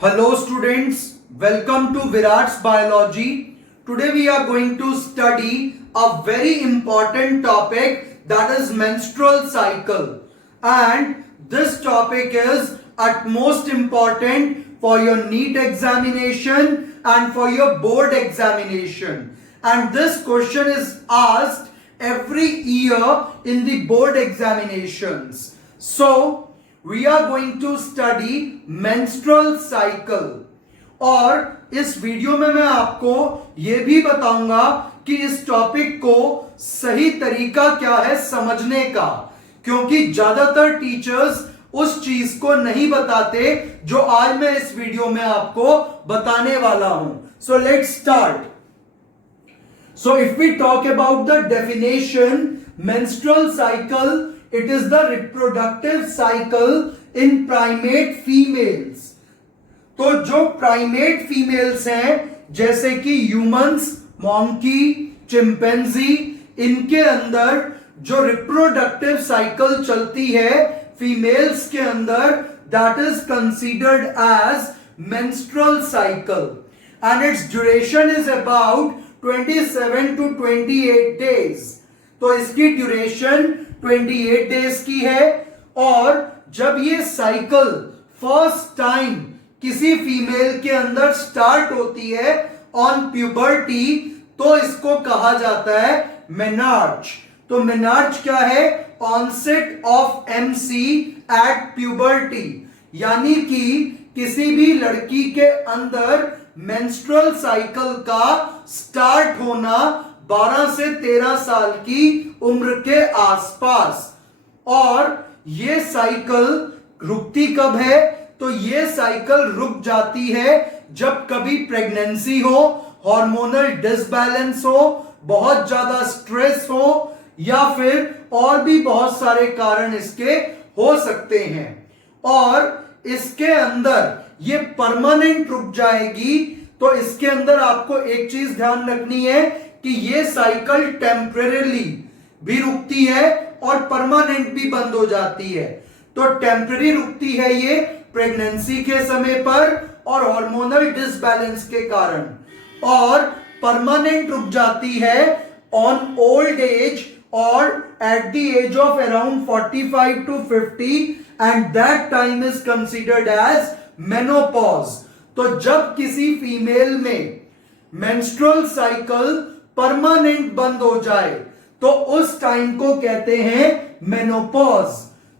Hello students, welcome to Virat's Biology. Today we are going to study a very important topic, that is menstrual cycle, and this topic is at most important for your NEET examination and for your board examination, and this question is asked every year in the board examinations. So we are going to study menstrual cycle और इस video में मैं आपको ये भी बताऊंगा कि इस टॉपिक को सही तरीका क्या है समझने का, क्योंकि ज्यादातर टीचर्स उस चीज को नहीं बताते जो आज मैं इस वीडियो में आपको बताने वाला हूं. So let's start. So if we talk about the definition, menstrual cycle, it is the reproductive cycle in primate females. तो जो प्राइमेट फीमेल्स हैं जैसे कि ह्यूमंस, मॉन्की, चिंपैंजी, इनके अंदर जो रिप्रोडक्टिव साइकिल चलती है फीमेल्स के अंदर, that is considered as menstrual cycle and its duration is about 27 to 28 days. तो इसकी ड्यूरेशन 28 डेज की है और जब ये साइकिल फर्स्ट टाइम किसी फीमेल के अंदर स्टार्ट होती है ऑन प्यूबर्टी, तो इसको कहा जाता है मेनार्च. तो मेनार्च क्या है? Onset of MC at puberty, यानी कि किसी भी लड़की के अंदर मेंस्ट्रुअल साइकिल का स्टार्ट होना 12 से 13 साल की उम्र के आसपास. और ये साइकिल रुकती कब है? तो ये साइकिल रुक जाती है जब कभी प्रेगनेंसी हो, हार्मोनल डिसबैलेंस हो, बहुत ज्यादा स्ट्रेस हो, या फिर और भी बहुत सारे कारण इसके हो सकते हैं. और इसके अंदर ये परमानेंट रुक जाएगी. तो इसके अंदर आपको एक चीज ध्यान रखनी है कि ये साइकिल टेम्परेरी भी रुकती है और परमानेंट भी बंद हो जाती है. तो टेम्परेरी रुकती है ये प्रेगनेंसी के समय पर और हार्मोनल डिसबैलेंस के कारण, और परमानेंट रुक जाती है ऑन ओल्ड एज और at the age of around 45 to 50, and that time is considered as menopause. तो जब किसी फीमेल में मेंस्ट्रुअल साइकिल परमानेंट बंद हो जाए तो उस टाइम को कहते हैं मेनोपॉज.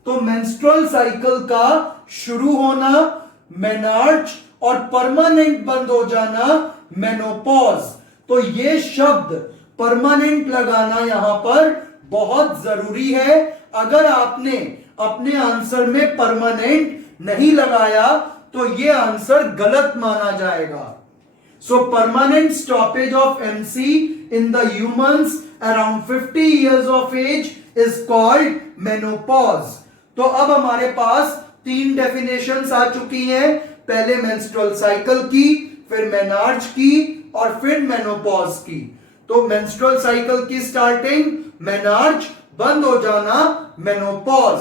तो मेंस्ट्रुअल साइकिल का शुरू होना मेनार्च और परमानेंट बंद हो जाना मेनोपॉज. तो ये शब्द परमानेंट लगाना यहां पर बहुत जरूरी है. अगर आपने अपने आंसर में परमानेंट नहीं लगाया तो ये आंसर गलत माना जाएगा. So permanent stoppage of MC in the humans around 50 years of age is called menopause. तो अब हमारे पास 3 डेफिनेशंस आ चुकी हैं, पहले मेंस्ट्रुअल साइकिल की, फिर मेनार्च की और फिर मेनोपॉज की. तो मेंस्ट्रुअल साइकिल की स्टार्टिंग मेनार्च, बंद हो जाना मेनोपॉज,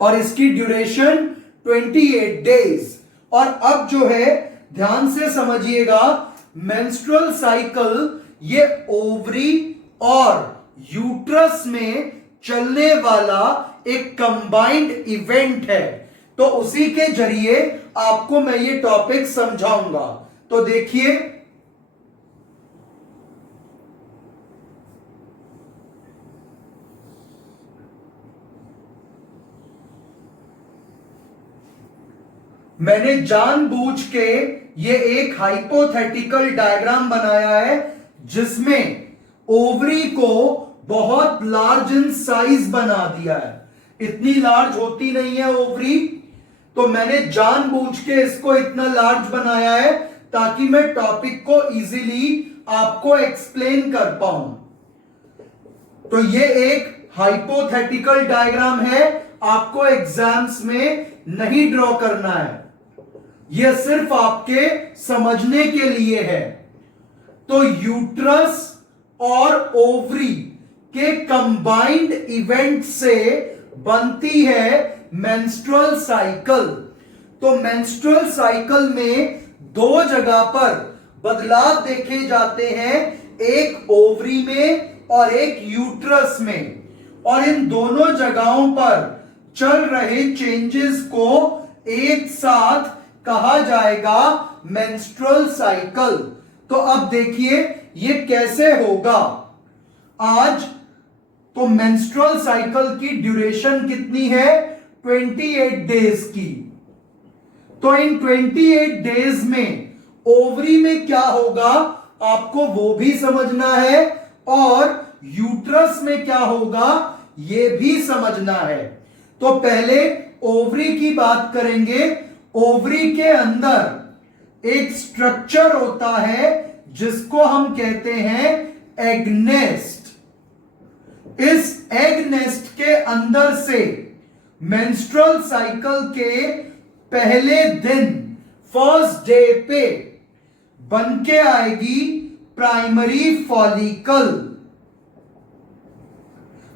और इसकी ड्यूरेशन 28 डेज. और अब जो है ध्यान से समझिएगा, मेंस्ट्रुअल साइकिल ये ओवरी और यूट्रस में चलने वाला एक कंबाइंड इवेंट है. तो उसी के जरिए आपको मैं ये टॉपिक समझाऊंगा. तो देखिए, मैंने जानबूझ के ये एक हाइपोथेटिकल डायग्राम बनाया है जिसमें ओवरी को बहुत लार्ज इन साइज बना दिया है. इतनी लार्ज होती नहीं है ओवरी, तो मैंने जानबूझ के इसको इतना लार्ज बनाया है ताकि मैं टॉपिक को इजीली आपको एक्सप्लेन कर पाऊं. तो ये एक हाइपोथेटिकल डायग्राम है, आपको एग्जाम्स में नहीं ड्रॉ करना है, यह सिर्फ आपके समझने के लिए है. तो यूट्रस और ओवरी के कंबाइंड इवेंट से बनती है मेंस्ट्रुअल साइकिल. तो मेंस्ट्रुअल साइकिल में दो जगह पर बदलाव देखे जाते हैं, एक ओवरी में और एक यूट्रस में, और इन दोनों जगहों पर चल रहे चेंजेस को एक साथ कहा जाएगा मेंस्ट्रुअल साइकिल। तो अब देखिए ये कैसे होगा। आज तो मेंस्ट्रुअल साइकिल की ड्यूरेशन कितनी है? 28 डेज की। तो इन 28 डेज में ओवरी में क्या होगा आपको वो भी समझना है, और यूट्रस में क्या होगा ये भी समझना है। तो पहले ओवरी की बात करेंगे। ओवरी के अंदर एक स्ट्रक्चर होता है जिसको हम कहते हैं एग नेस्ट। इस एग नेस्ट के अंदर से मेंस्ट्रुअल साइकिल के पहले दिन फर्स्ट डे पे बन के आएगी प्राइमरी फॉलिकल।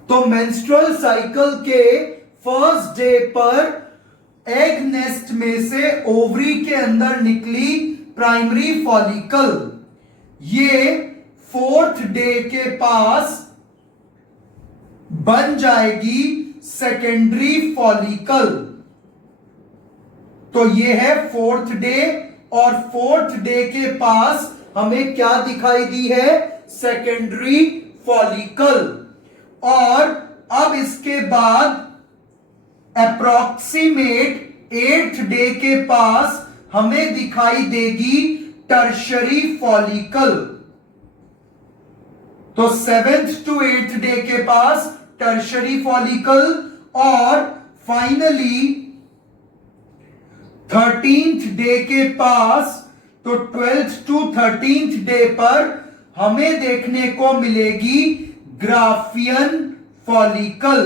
तो मेंस्ट्रुअल साइकिल के फर्स्ट डे पर एग नेस्ट में से ओवरी के अंदर निकली प्राइमरी फॉलिकल, ये फोर्थ डे के पास बन जाएगी सेकेंडरी फॉलिकल। तो ये है फोर्थ डे, और फोर्थ डे के पास हमें क्या दिखाई दी है? Secondary follicle. और अब इसके बाद अप्रॉक्सीमेट 8th डे के पास हमें दिखाई देगी टर्शरी फॉलिकल। तो 7th to 8th डे के पास टर्शरी फॉलिकल, और फाइनली 13th डे के पास, तो 12th to 13th डे पर हमें देखने को मिलेगी ग्राफियन फॉलिकल।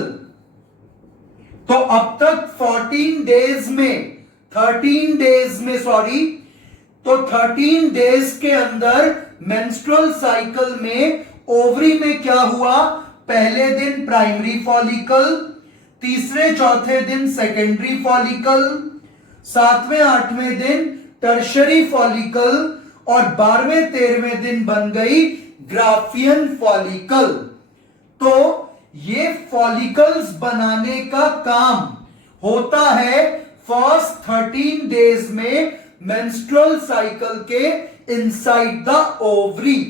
तो अब तक 13 डेज के अंदर मेंस्ट्रुअल साइकिल में ओवरी में क्या हुआ? पहले दिन प्राइमरी फॉलिकल, तीसरे चौथे दिन सेकेंडरी फॉलिकल, 7वें 8वें दिन टर्शरी फॉलिकल, और 12वें 13वें दिन बन गई ग्राफियन फॉलिकल। तो ये फॉलिकल्स बनाने का काम होता है फर्स्ट 13 डेज में मेंस्ट्रुअल साइकिल के इनसाइड द ओवरी,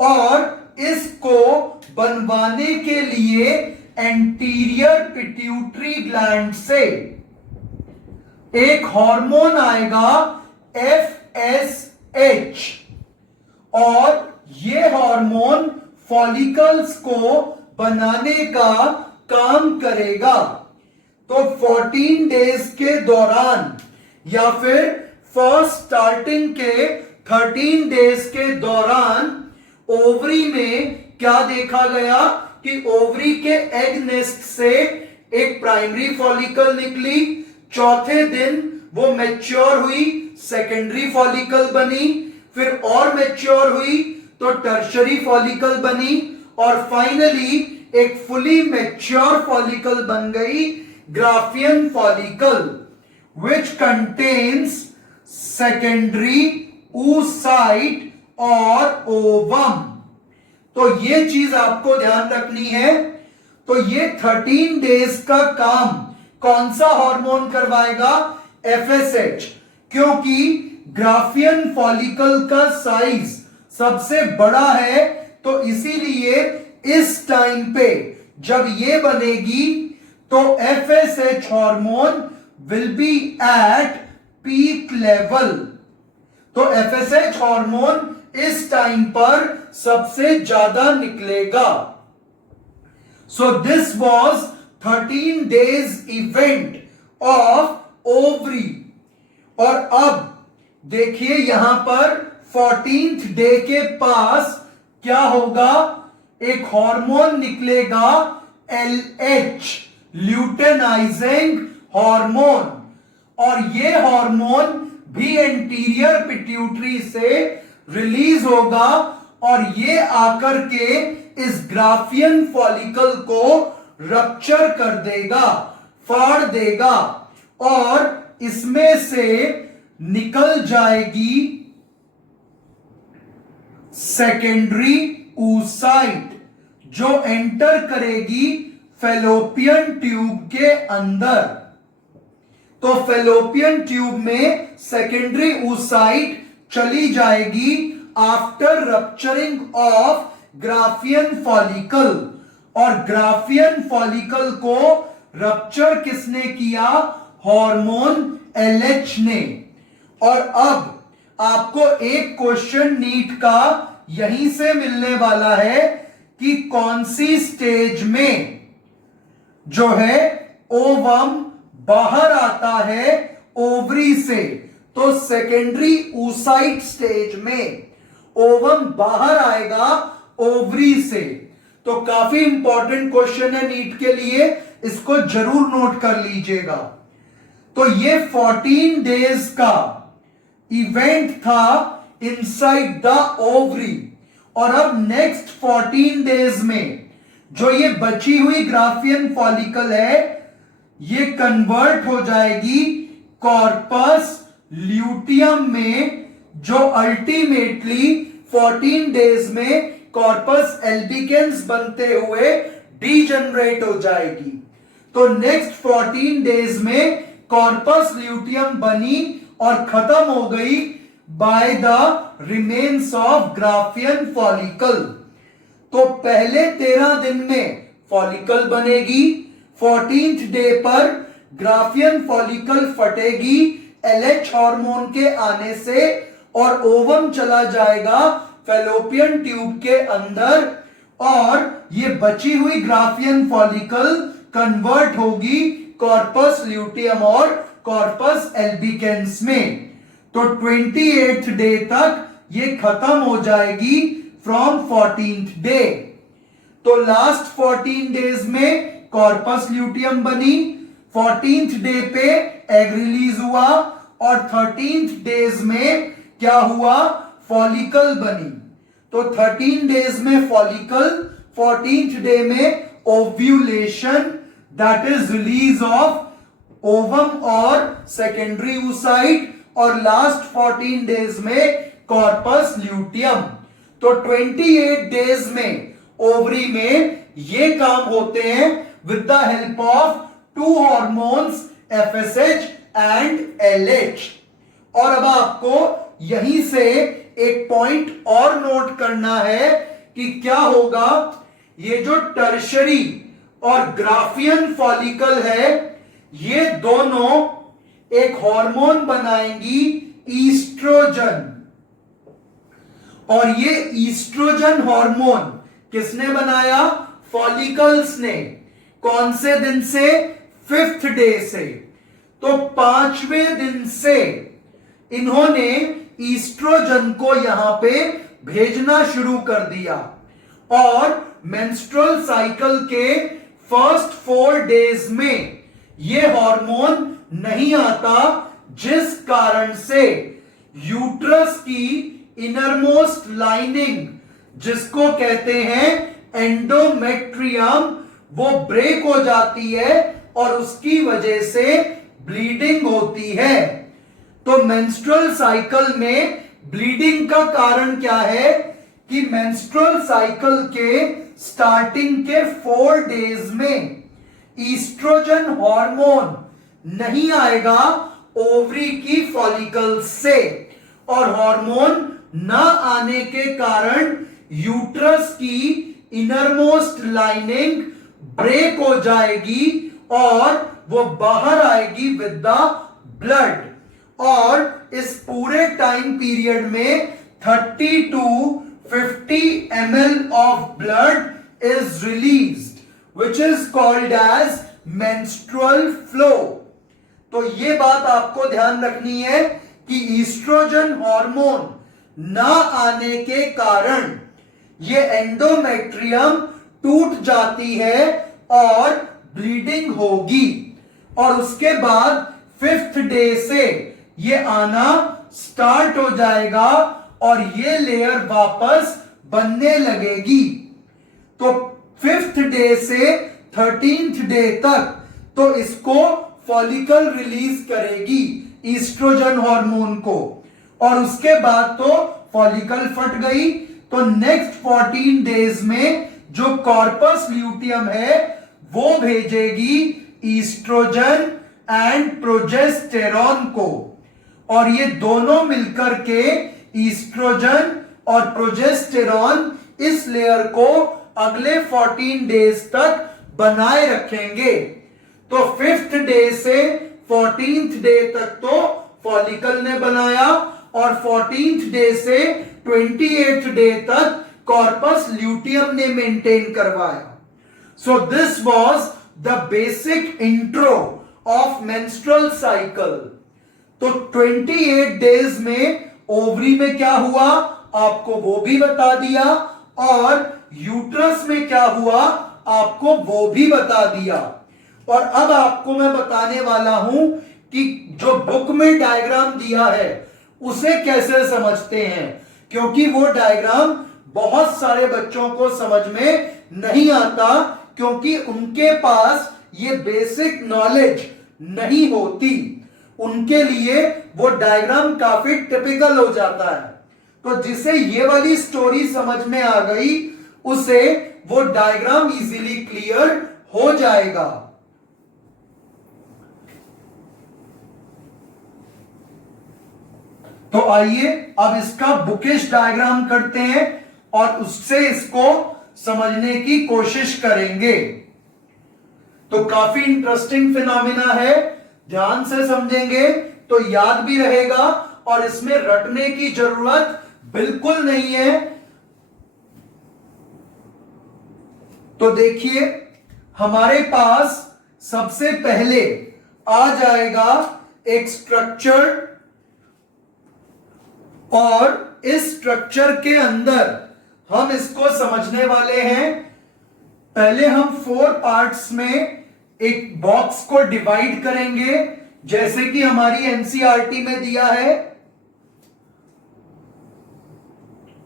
और इसको बनवाने के लिए एंटीरियर पिट्यूटरी ग्लैंड से एक हार्मोन आएगा FSH, और ये हार्मोन फॉलिकल्स को बनाने का काम करेगा। तो 14 डेज के दौरान या फिर फर्स्ट स्टार्टिंग के 13 डेज के दौरान ओवरी में क्या देखा गया कि ओवरी के एग नेस्ट से एक प्राइमरी फॉलिकल निकली, चौथे दिन वो मैच्योर हुई, सेकेंडरी फॉलिकल बनी, फिर और मैच्योर हुई तो टर्शरी फॉलिकल बनी, और फाइनली एक फुली मैच्योर फॉलिकल बन गई Graafian follicle, which contains secondary oocyte और ओवम। तो ये चीज आपको ध्यान रखनी है। तो ये 13 डेज का काम कौन सा हार्मोन करवाएगा? FSH, क्योंकि ग्राफियन फॉलिकल का साइज सबसे बड़ा है, तो इसीलिए इस टाइम पे जब ये बनेगी तो FSH hormone will be at peak level. तो FSH हार्मोन इस टाइम पर सबसे ज्यादा निकलेगा। So this was 13 days event of ovary. और अब देखिए यहां पर 14th डे के पास क्या होगा? एक हार्मोन निकलेगा LH, ल्यूटेनाइजिंग हार्मोन, और ये हार्मोन भी एंटीरियर पिट्यूटरी से रिलीज होगा, और ये आकर के इस ग्राफियन फॉलिकल को रप्चर कर देगा, फाड़ देगा, और इसमें से निकल जाएगी सेकेंडरी oocyte जो एंटर करेगी फैलोपियन ट्यूब के अंदर। तो फैलोपियन ट्यूब में सेकेंडरी oocyte चली जाएगी after rupturing of Graafian follicle. और ग्राफियन फॉलिकल को रप्चर किसने किया? हार्मोन LH ने। और अब आपको एक क्वेश्चन नीट का यहीं से मिलने वाला है कि कौन सी स्टेज में जो है ओवम बाहर आता है ओवरी से। तो सेकेंडरी oocyte स्टेज में ओवम बाहर आएगा ओवरी से। तो काफी इंपॉर्टेंट क्वेश्चन है नीट के लिए, इसको जरूर नोट कर लीजिएगा। तो ये 14 डेज का इवेंट था इनसाइड द ओवरी। और अब नेक्स्ट 14 डेज में जो ये बची हुई ग्राफियन फॉलिकल है ये कन्वर्ट हो जाएगी कॉर्पस ल्यूटियम में, जो अल्टीमेटली 14 डेज में कॉर्पस एल्बिकेंस बनते हुए डीजनरेट हो जाएगी। तो नेक्स्ट 14 डेज में कॉर्पस ल्यूटियम बनी और खत्म हो गई by the remains of Graafian follicle. तो पहले 13 दिन में फॉलिकल बनेगी, 14th डे पर ग्राफियन फॉलिकल फटेगी LH हार्मोन के आने से और ओवम चला जाएगा फैलोपियन ट्यूब के अंदर। और ये बची हुई ग्राफियन फॉलिकल कन्वर्ट होगी कॉर्पस ल्यूटियम और कॉर्पस एल्बिकेंस में। तो 28th डे तक ये खत्म हो जाएगी फ्रॉम 14th डे। तो लास्ट 14 डेज में कॉर्पस ल्यूटियम बनी, 14th डे पे एग रिलीज हुआ और 13th डेज में क्या हुआ? फॉलिकल बनी। तो 13 डेज में फॉलिकल, 14th डे में ovulation, that is release of ovum और सेकेंडरी oocyte, और लास्ट 14 डेज में कॉर्पस ल्यूटियम। तो 28 डेज में ओवरी में ये काम होते हैं with the help of to hormones FSH and LH। और अब आपको यहीं से एक पॉइंट और नोट करना है कि क्या होगा, ये जो टर्शरी और ग्राफियन फॉलिकल है ये दोनों एक हार्मोन बनाएंगी ईस्ट्रोजन। और ये ईस्ट्रोजन हार्मोन किसने बनाया? फॉलिकल्स ने। कौन से दिन से? 5th डे से। तो 5वें दिन से इन्होंने ईस्ट्रोजन को यहां पे भेजना शुरू कर दिया और मेंस्ट्रुअल साइकिल के फर्स्ट 4 डेज में ये हार्मोन नहीं आता, जिस कारण से यूट्रस की इनरमोस्ट लाइनिंग जिसको कहते हैं एंडोमेट्रियम वो ब्रेक हो जाती है और उसकी वजह से ब्लीडिंग होती है। तो मेंस्ट्रुअल साइकिल में ब्लीडिंग का कारण क्या है कि मेंस्ट्रुअल साइकिल के स्टार्टिंग के 4 डेज में ईस्ट्रोजन हार्मोन नहीं आएगा ओवरी की फॉलिकल से, और हार्मोन ना आने के कारण यूट्रस की इनरमोस्ट लाइनिंग ब्रेक हो जाएगी और वो बाहर आएगी विद द ब्लड। और इस पूरे टाइम पीरियड में 30 to 50 ml of blood is released, which is called as menstrual flow। तो ये बात आपको ध्यान रखनी है कि ईस्ट्रोजन हार्मोन ना आने के कारण ये एंडोमेट्रियम टूट जाती है और ब्लीडिंग होगी, और उसके बाद 5th डे से ये आना स्टार्ट हो जाएगा और ये लेयर वापस बनने लगेगी। तो 5th डे से 13th डे तक तो इसको फॉलिकल रिलीज करेगी ईस्ट्रोजन हार्मोन को, और उसके बाद तो फॉलिकल फट गई। तो नेक्स्ट 14 डेज में जो कॉर्पस ल्यूटियम है वो भेजेगी ईस्ट्रोजन एंड प्रोजेस्टेरॉन को, और ये दोनों मिलकर के ईस्ट्रोजन और प्रोजेस्टेरॉन इस लेयर को अगले 14 डेज तक बनाए रखेंगे। तो 5th डे से 14th डे तक तो फॉलिकल ने बनाया, और 14th डे से 28th डे तक कॉर्पस ल्यूटियम ने मेंटेन करवाया। So this was the basic intro of menstrual cycle. तो 28 डेज में ओवरी में क्या हुआ आपको वो भी बता दिया, और यूट्रस में क्या हुआ आपको वो भी बता दिया। और अब आपको मैं बताने वाला हूं कि जो बुक में डायग्राम दिया है उसे कैसे समझते हैं, क्योंकि वो डायग्राम बहुत सारे बच्चों को समझ में नहीं आता, क्योंकि उनके पास ये बेसिक नॉलेज नहीं होती। उनके लिए वो डायग्राम काफी टिपिकल हो जाता है। तो जिसे ये वाली स्टोरी समझ में आ गई उसे वो डायग्राम इजीली क्लियर हो जाएगा। तो आइए अब इसका बुकिश डायग्राम करते हैं और उससे इसको समझने की कोशिश करेंगे। तो काफी इंटरेस्टिंग फिनोमिना है, ध्यान से समझेंगे तो याद भी रहेगा और इसमें रटने की जरूरत बिल्कुल नहीं है। तो देखिए हमारे पास सबसे पहले आ जाएगा एक स्ट्रक्चर, और इस स्ट्रक्चर के अंदर हम इसको समझने वाले हैं। पहले हम 4 पार्ट्स में एक बॉक्स को डिवाइड करेंगे, जैसे कि हमारी एनसीईआरटी में दिया है।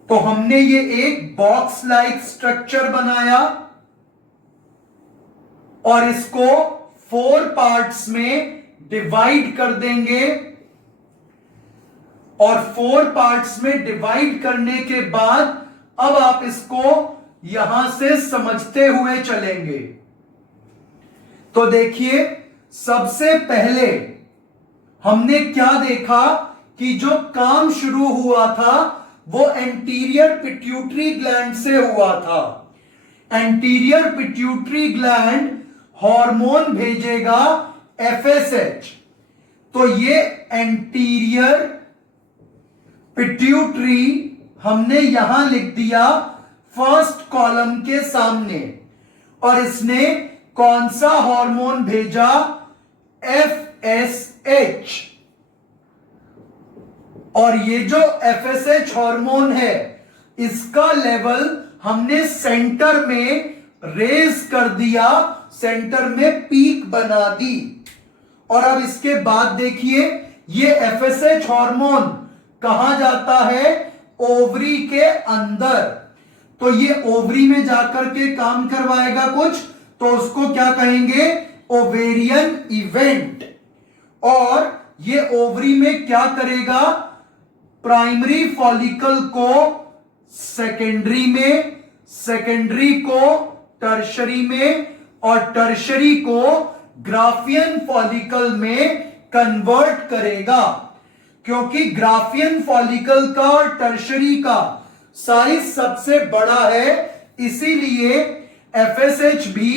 तो हमने ये एक बॉक्स लाइक स्ट्रक्चर बनाया और इसको 4 पार्ट्स में डिवाइड कर देंगे, और 4 पार्ट्स में डिवाइड करने के बाद अब आप इसको यहां से समझते हुए चलेंगे। तो देखिए सबसे पहले हमने क्या देखा कि जो काम शुरू हुआ था वो एंटीरियर पिट्यूटरी ग्लैंड से हुआ था। एंटीरियर पिट्यूटरी ग्लैंड हार्मोन भेजेगा एफएसएच। तो ये एंटीरियर पिट्यूटरी हमने यहां लिख दिया फर्स्ट कॉलम के सामने, और इसने कौन सा हार्मोन भेजा? एफएसएच। और ये जो एफएसएच हार्मोन है इसका लेवल हमने सेंटर में रेज कर दिया, सेंटर में पीक बना दी। और अब इसके बाद देखिए ये एफएसएच हार्मोन कहां जाता है? ओवरी के अंदर। तो ये ओवरी में जाकर के काम करवाएगा कुछ, तो उसको क्या कहेंगे? Ovarian event. और ये ओवरी में क्या करेगा? प्राइमरी फॉलिकल को सेकेंडरी में, सेकेंडरी को टर्शरी में, और टर्शरी को ग्राफियन फॉलिकल में कन्वर्ट करेगा। क्योंकि ग्राफियन फॉलिकल का और टर्शरी का साइज सबसे बड़ा है, इसीलिए एफएसएच भी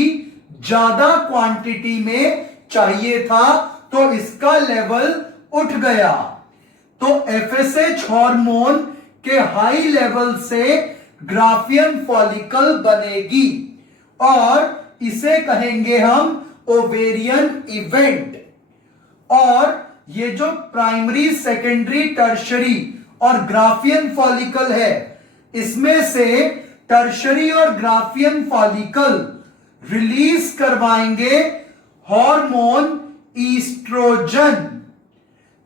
ज्यादा क्वांटिटी में चाहिए था, तो इसका लेवल उठ गया। तो एफएसएच हार्मोन के हाई लेवल से ग्राफियन फॉलिकल बनेगी और इसे कहेंगे हम ओवेरियन इवेंट। और ये जो प्राइमरी, सेकेंडरी, टर्शरी और ग्राफियन फॉलिकल है, इसमें से टर्शरी और ग्राफियन फॉलिकल रिलीज करवाएंगे हार्मोन ईस्ट्रोजन।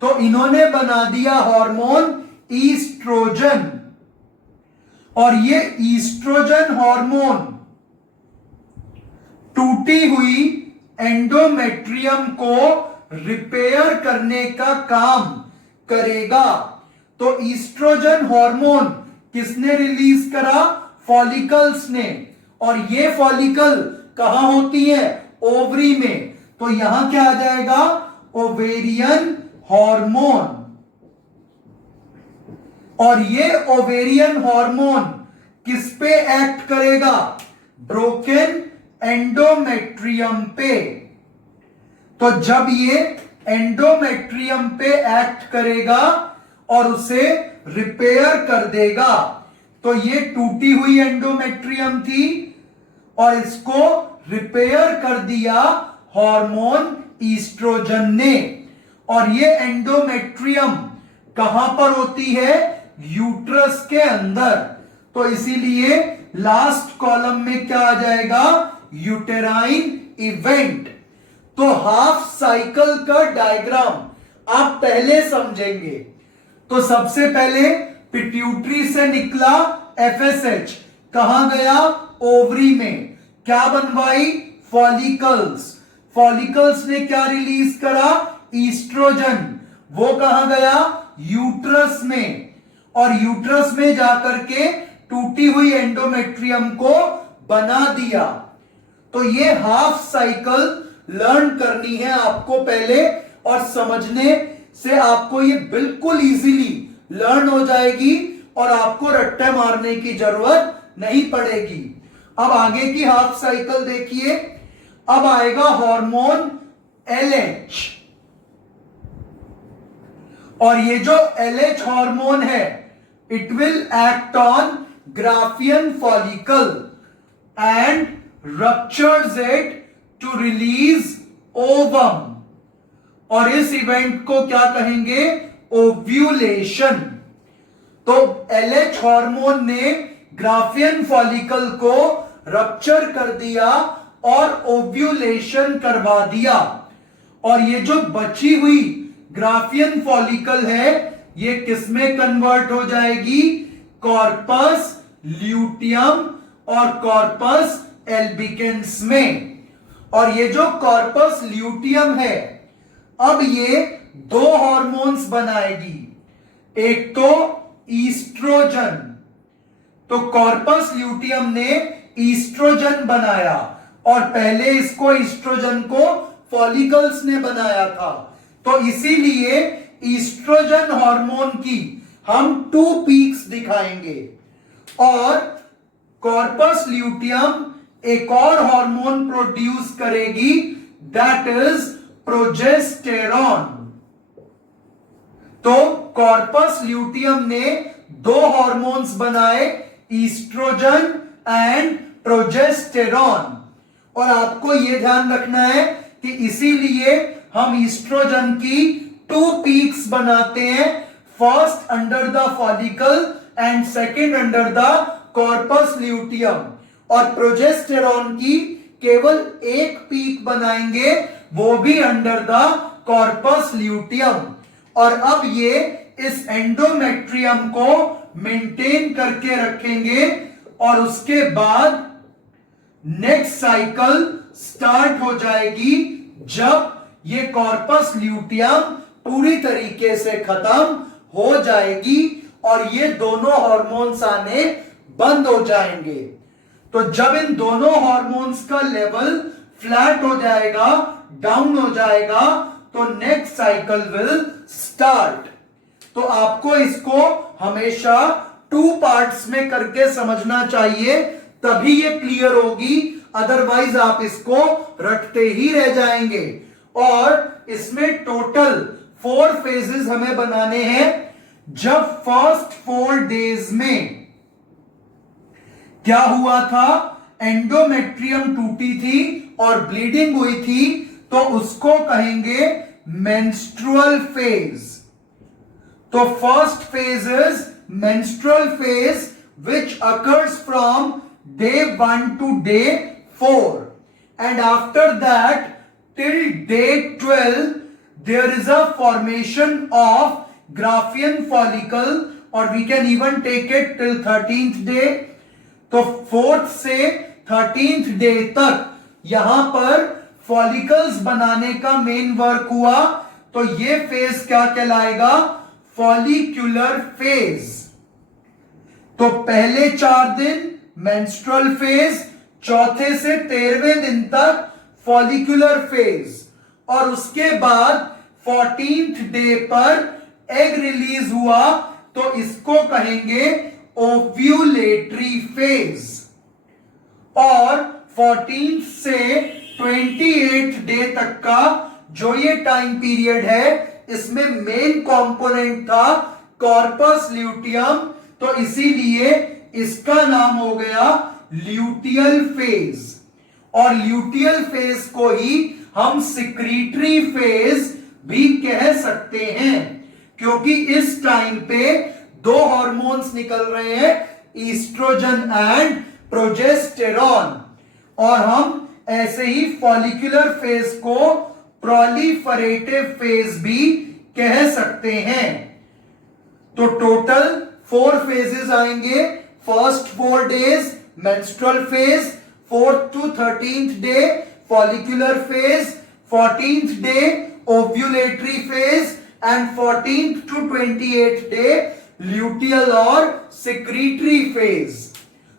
तो इन्होंने बना दिया हार्मोन ईस्ट्रोजन, और ये ईस्ट्रोजन हार्मोन टूटी हुई एंडोमेट्रियम को रिपेयर करने का काम करेगा। तो ईस्ट्रोजन हार्मोन किसने रिलीज करा? फॉलिकल्स ने। और ये फॉलिकल कहां होती है? ओवरी में। तो यहां क्या आ जाएगा? Ovarian hormone. और ये ओवेरियन हार्मोन किस पे एक्ट करेगा? ब्रोकन एंडोमेट्रियम पे। तो जब ये एंडोमेट्रियम पे एक्ट करेगा और उसे रिपेयर कर देगा, तो ये टूटी हुई एंडोमेट्रियम थी और इसको रिपेयर कर दिया हार्मोन ईस्ट्रोजन ने। और ये एंडोमेट्रियम कहां पर होती है? यूट्रस के अंदर। तो इसीलिए लास्ट कॉलम में क्या आ जाएगा? Uterine event. तो हाफ साइकिल का डायग्राम आप पहले समझेंगे। तो सबसे पहले पिट्यूटरी से निकला एफएसएच, कहां गया? ओवरी में। क्या बनवाई? फॉलिकल्स। फॉलिकल्स ने क्या रिलीज करा? ईस्ट्रोजन। वो कहां गया? यूट्रस में। और यूट्रस में जाकर के टूटी हुई एंडोमेट्रियम को बना दिया। तो ये हाफ साइकिल लर्न करनी है आपको पहले, और समझने से आपको ये बिल्कुल इजीली लर्न हो जाएगी और आपको रट्टे मारने की जरूरत नहीं पड़ेगी। अब आगे की हाफ साइकिल देखिए। अब आएगा हार्मोन एलएच। और ये जो एलएच हार्मोन है, it will act on Graafian follicle and ruptures it to release ovum. और इस इवेंट को क्या कहेंगे? ओव्यूलेशन। तो एलएच हार्मोन ने ग्राफियन फॉलिकल को रप्चर कर दिया और ओव्यूलेशन करवा दिया। और ये जो बची हुई ग्राफियन फॉलिकल है, ये किसमें कन्वर्ट हो जाएगी? कॉर्पस ल्यूटियम और कॉर्पस एल्बिकेंस में। और ये जो कॉर्पस ल्यूटियम है, अब ये दो हार्मोन्स बनाएगी। एक तो ईस्ट्रोजन। तो कॉर्पस ल्यूटियम ने ईस्ट्रोजन बनाया और पहले इसको ईस्ट्रोजन को फॉलिकल्स ने बनाया था। तो इसीलिए ईस्ट्रोजन हार्मोन की हम 2 पीक्स दिखाएंगे। और कॉर्पस ल्यूटियम एक और हार्मोन प्रोड्यूस करेगी, दैट इज प्रोजेस्टेरॉन। तो कॉर्पस ल्यूटियम ने दो हार्मोन्स बनाए, ईस्ट्रोजन एंड प्रोजेस्टेरॉन। और आपको यह ध्यान रखना है कि इसीलिए हम ईस्ट्रोजन की 2 पीक्स बनाते हैं, first under the follicle and second under the corpus luteum. और प्रोजेस्टेरॉन की केवल एक पीक बनाएंगे, वो भी अंडर द कॉर्पस ल्यूटियम। और अब ये इस एंडोमेट्रियम को मेंटेन करके रखेंगे और उसके बाद नेक्स्ट साइकिल स्टार्ट हो जाएगी जब ये कॉर्पस ल्यूटियम पूरी तरीके से खत्म हो जाएगी और ये दोनों हार्मोन्स आने बंद हो जाएंगे। तो जब इन दोनों हार्मोन्स का लेवल फ्लैट हो जाएगा, डाउन हो जाएगा, तो नेक्स्ट साइकिल विल स्टार्ट। तो आपको इसको हमेशा 2 पार्ट्स में करके समझना चाहिए, तभी ये क्लियर होगी, अदरवाइज आप इसको रटते ही रह जाएंगे। और इसमें टोटल 4 फेजेस हमें बनाने हैं। जब फर्स्ट 4 डेज में क्या हुआ था, एंडोमेट्रियम टूटी थी और ब्लीडिंग हुई थी, तो उसको कहेंगे मेंस्ट्रुअल फेज। तो first phase is menstrual phase which occurs from day 1 to day 4, and after that till day 12 there is a formation of Graafian follicle, or we can even take it till 13th day. तो 4th से 13th day तक यहां पर follicles बनाने का main work हुआ, तो ये फेज क्या कहलाएगा? Follicular phase. तो पहले 4 दिन मेंस्ट्रुअल फेज, चौथे से 13वें दिन तक फॉलिक्यूलर फेज, और उसके बाद 14th डे पर एग रिलीज हुआ, तो इसको कहेंगे ओव्यूलेटरी फेज। और 14th से 28th डे तक का जो ये टाइम पीरियड है, इसमें मेन कंपोनेंट था कॉर्पस ल्यूटियम, तो इसीलिए इसका नाम हो गया ल्यूटियल फेज। और ल्यूटियल फेज को ही हम सिक्रीटरी फेज भी कह सकते हैं, क्योंकि इस टाइम पे 2 हार्मोन्स निकल रहे हैं, ईस्ट्रोजन एंड प्रोजेस्टेरॉन। और हम ऐसे ही फॉलिक्यूलर फेज को प्रोलिफरेटिव फेज भी कह सकते हैं। तो टोटल 4 फेजेस आएंगे। First 4 days menstrual phase, 4th to 13th day follicular phase, 14th day ovulatory phase and 14th to 28th day luteal or secretory phase.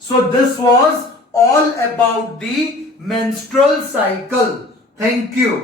So this was all about the menstrual cycle. Thank you.